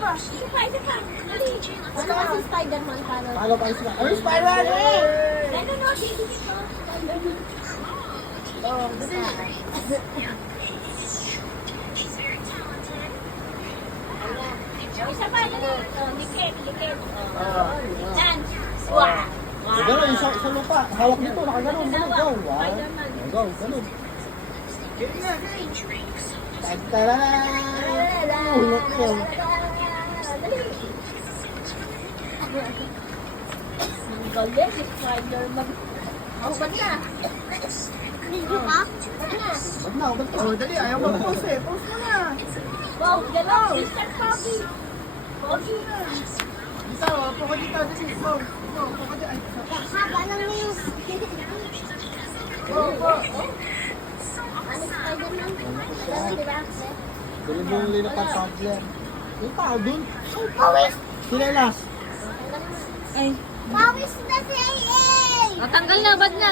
pa. Isa pa. Dali. Ano ba si Spider-Man? Paano pa isla? Ay, Spider-Man! Ano no? Dito. Spider-Man. Oh, dali. Isa pa. Dali. Oh, dikit. Ah. Dan. Wow. Gano'n, sa lupa. Hawak nito, nakaganon. Go, wow. Spider-Man. Go, ganun. Tagtaraan! Ulot ko. Ang galing si Spider-Man. Oh, ba't na? Video ka? Ba't na, ba't na? Oh, dali, ayaw mag-post eh. Post mo na. Wow, gano'n. Mr. Poppy. Post mo na. Dito, puka dito, dali. Go, go, puka dito. Ay, Haba ng news. go, go. Ano Spider-Man? Ano, di ba? Ganun yung lilipat sa plan. Yung tao dun. Pawis. Sinelas. Ay. Pawis na si AA. Natanggal na, ba't na?